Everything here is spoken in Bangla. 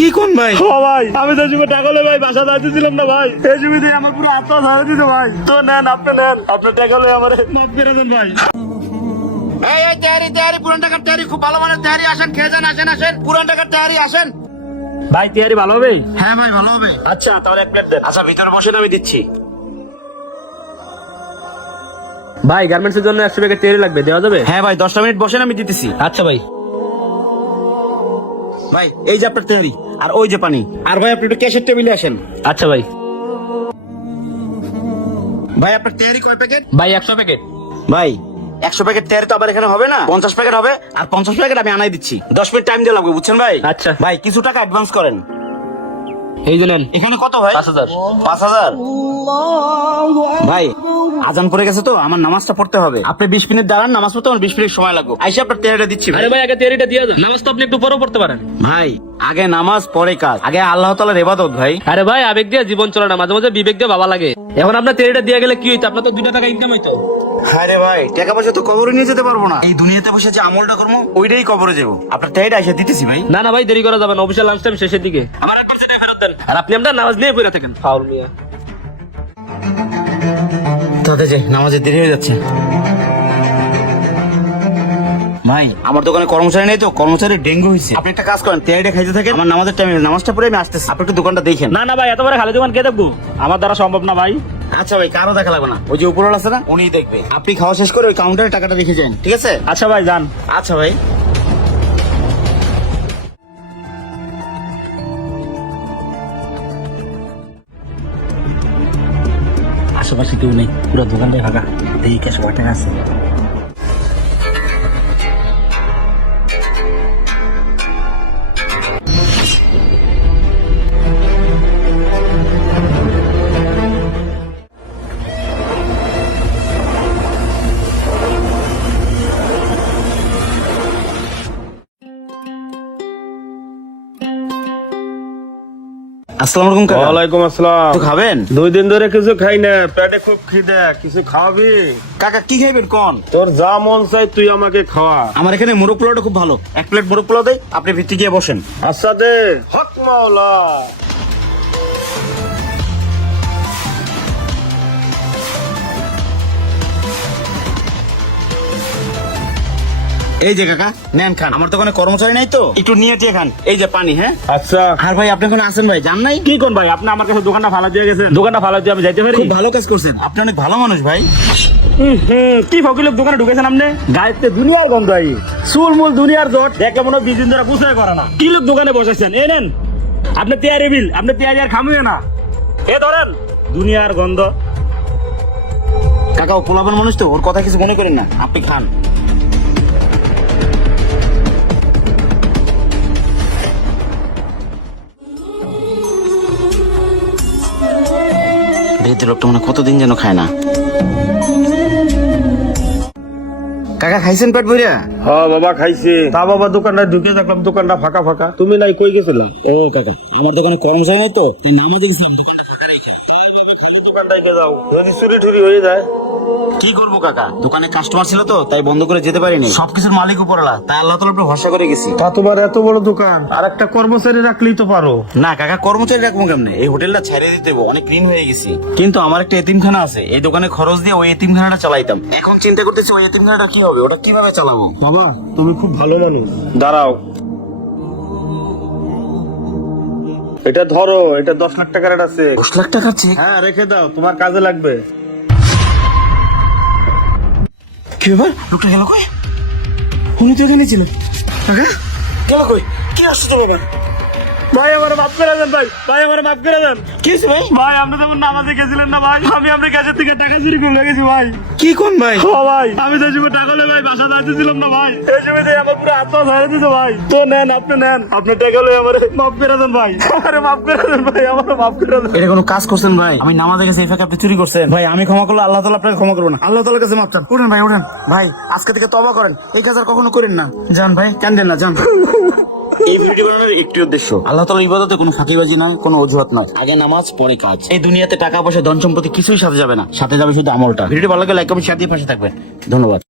কি কোন ভাই? ও ভাই, আমি তো যুগে টাকা লই ভাই বাসা যাইতেছিলাম না ভাই, এই জমিতে আমার পুরো আত্মা ধরে দিতে ভাই। তো নেন, আপনি নেন, আপনার টাকা লই আমার মাফ করে দেন ভাই। এই তেহারি পুরান টাকার তেহারি, খুব ভালো মানের তেহারি, আসেন খেয়ে যান, আসেন পুরান টাকার তেহারি আসেন। ভাই তেহারি ভালো হবে? হ্যাঁ ভাই ভালো হবে। আচ্ছা তাহলে 1 প্লেট দেন। আচ্ছা ভিতরে বসেন, আমি দিচ্ছি। ভাই গার্মেন্টসের জন্য 100 প্যাকেট তেহারি লাগবে, দেওয়া যাবে? হ্যাঁ ভাই 10টা মিনিট বসেন, আমি দিতেছি। আচ্ছা ভাই। ভাই এই যে আপনার তেহারি, আর ওই যে পানি। আর ভাই আপনি একটু ক্যাশের টেবিলে আসেন। আচ্ছা ভাই। ভাই আপনার তেহারি কয় প্যাকেট? ভাই 100 প্যাকেট। ভাই 100 প্যাকেট তেহারি তো আবার এখানে হবে না, 50 প্যাকেট হবে। আর 50 প্যাকেট আমি আনাই দিচ্ছি, 10 মিনিট টাইম দিয়ে লাগবে, বুঝছেন ভাই? আচ্ছা। ভাই কিছু টাকা অ্যাডভান্স করেন। এই যে নেন। এখানে কত ভাই? 5000। 5000। ভাই আজান পড়ে গেছে তো, আমার নামাজটা পড়তে হবে। আপনি 20 মিনিট দাঁড়ান, নামাজ পড়তে আমার 20 মিনিট সময় লাগবে। আইসা আপনার তেহারিটা দিচ্ছি ভাই। আরে ভাই আগে তেহারিটা দিয়ে দাও, নামাজ তো আপনি একটু পরেও পড়তে পারেন। ভাই আগে নামাজ পরে কাজ, আগে আল্লাহ তাআলার ইবাদত ভাই। আরে ভাই আবেগ দিয়ে জীবন চলে না, মাঝে মাঝে বিবেক দিয়ে বাবা লাগে। এখন আপনার তেহারিটা দিয়ে গেলে কি হইতো? আপনার তো 2 টাকা ইনকাম হইতো। আরে ভাই টাকা পয়সা তো কবরে নিয়ে যেতে পারবো না, এই দুনিয়াতে বসে যে আমলটা করবো ওইটাই কবরে যাবো। আপনার তেহারিটা এসে দিতেছি ভাই। না না ভাই দেরি করা যাবে না, অফিসিয়াল লাঞ্চ টাইম শেষের দিকে। আমার 1% ফেরত দেন, আর আপনি আপনার নামাজ নিয়ে পড়ে থাকেন। ফাউল মিয়া। তাতে যে নামাজের দেরি হয়ে যাচ্ছে। ভাই আমার দোকানে কর্মচারী নেই তো, কর্মচারী ডেঙ্গু হয়েছে। আপনি একটা কাজ করেন, তেহারিটা খাইতে থাকেন, আমার নামাজের টাইমে নামাজটা পড়ে আমি আসতেছি, আপনি একটু দোকানটা দেখেন। না না ভাই এত বড় খালি দোকান কে দেখবো? আমার দ্বারা সম্ভব না ভাই। আচ্ছা ভাই কারো দেখা লাগবে না, ওই যে উপরওয়ালা আছে না উনিই দেখবে। আপনি খাওয়া শেষ করে ওই কাউন্টারে টাকাটা রেখে যান, ঠিক আছে? আচ্ছা ভাই যান। আচ্ছা ভাই। আশেপাশে কেউ নেই, পুরো দোকানটাই ফাঁকা। দেখি কে সবাই টাকা আছে। আসসালামু আলাইকুম কাকা। ওয়ালাইকুম আসসালাম। কিছু খাবেন? 2 দিন ধরে কিছু খাই না, পেটে খুব খিদে, কিছু খাওয়াবি? কাকা কি খাইবেন কোন? তোর যা মন চাই তুই আমাকে খাওয়া। আমার এখানে মোরগ পোলাওটা খুব ভালো, 1 প্লেট মোরগ পোলাও দেই, আপনি ভিতরে গিয়ে বসেন। আচ্ছা দে। হক মাওলা। এই যে কাকা নেন খান, আমার দোকানে কর্মচারী নাই তো, একটু নিয়ে টিয়ে খান। এই যে পানি। হ্যাঁ আচ্ছা। আর ভাই আপনি এখন আসেন ভাই, জান নাই? কি কোন ভাই, আপনি আমার কাছে দোকানটা ফালা দিয়ে গেছেন, দোকানটা ফালা দিয়ে আমি যাইতে পারি? খুব ভালো কাজ করছেন, আপনি অনেক ভালো মানুষ ভাই। কি ফকির লোক দোকানে ঢুকেছেন আপনি? গায়েতে দুনিয়ার গন্ধ আই, চুল মূল দুনিয়ার জট, দেখে মনে হয় 20 দিন ধরে বুঝাই করে না। কি লোক দোকানে বসেছেন? এ নেন আপনি তেয়ারি বিল, আপনি তেয়ারি আর খামুয়ে না। এ ধরেন দুনিয়ার গন্ধ। কাকা ও পোলাবেন মানুষ তো, ওর কথা কিছু মনে করেন না, আপনি খান। বৃদ্ধ লোকটা মানে কতদিন যেন খায় না। কাকা খাইছেন পেট ভরিয়া? হ্যাঁ বাবা খাইছি। তা বাবা দোকানটা ঢুকে দেখলাম দোকানটা ফাঁকা ফাঁকা, তুমি নাই কই গেছিলাম? ও কাকা আমার দোকানে কর্মচারী নাই তো, তাই নামাজে গেছিলাম, দোকানটা ফাঁকা রেখে। দোকানটাইতে যাও, যদি চুরি টুরি হয়ে যায়? কি করবো কাকা, দোকানে কাস্টমার ছিল তো তাই বন্ধ করে যেতে পারিনি। সবকিছুর মালিক উপরওয়ালা, তাই আল্লাহ তাআলার উপর ভরসা করে গেছি। তা তোমার এত বড় দোকান, আর একটা কর্মচারী রাখলেই তো পারো। না কাকা কর্মচারী রাখবো কেমনে, এই হোটেলটা ছেড়ে দিতে হবে, অনেক ঋণ হয়ে গেছি। কিন্তু আমার একটা এতিমখানা আছে, এই দোকানে খরচ দিয়ে ওই এতিমখানাটা চালাইতাম। এখন চিন্তা করতেছি ওই এতিমখানাটা কি হবে, ওটা কিভাবে চালাবো। বাবা তুমি খুব ভালো মানুষ, দাঁড়াও। এটা ধরো, এটা 10 লাখ টাকার আছে। 10 লাখ টাকার চেক? হ্যাঁ রেখে দাও, তোমার কাজে লাগবে। কি ব্যাপার, লোকটা গেল কই? উনি তো এখানে ছিল। কাকা গেল কই? কি আসছে তো বাবা? ভাই আমার মাফ করে দেন ভাই, ভাই আমার মাফ করে দেন। কি হয়েছে ভাই? ভাই আপনি যেমন নামাজে গেছিলেন না ভাই, আমি আপনার কাছে থেকে টাকা চুরি করে লেগেছি ভাই। কি কোন ভাই? ও ভাই আমি তো যুগে টাকা লই ভাই বাসা যাইতেছিলাম না ভাই, এই জমিতে আমার পুরো আত্মা ধরে দিতে ভাই। তো নেন, আপনি নেন, আপনার টাকা লই আমার মাফ করে দেন ভাই, আমারে মাফ করে দেন ভাই, আমারে মাফ করে দেন। এটা কোনো কাজ করছেন ভাই? আমি নামাজে গেছি, এই ফাঁকে আপনি চুরি করছেন ভাই। আমি ক্ষমা করলে আল্লাহ তাআলা আপনাকে ক্ষমা করবে না, আল্লাহ তাআলার কাছে মাফ চান। উঠেন ভাই উঠেন ভাই, আজকে থেকে তওবা করেন, এই কাজ আর কখনো করেন না। যান ভাই, কান্দেন না, যান। এই ভিডিও বানানোর একটি উদ্দেশ্য, আল্লাহ তাআলার ইবাদতে কোনো ফাঁকিবাজি নয়, কোনো অজুহাত নয়, আগে নামাজ পরে কাজ। এই দুনিয়াতে টাকা পয়সা ধন সম্পত্তি কিছুই সাথে যাবে না, সাথে যাবে শুধু আমলটা। ভিডিওটি ভালো লাগলে লাইক কমেন্ট শেয়ার দিয়ে পাশে থাকবেন। ধন্যবাদ।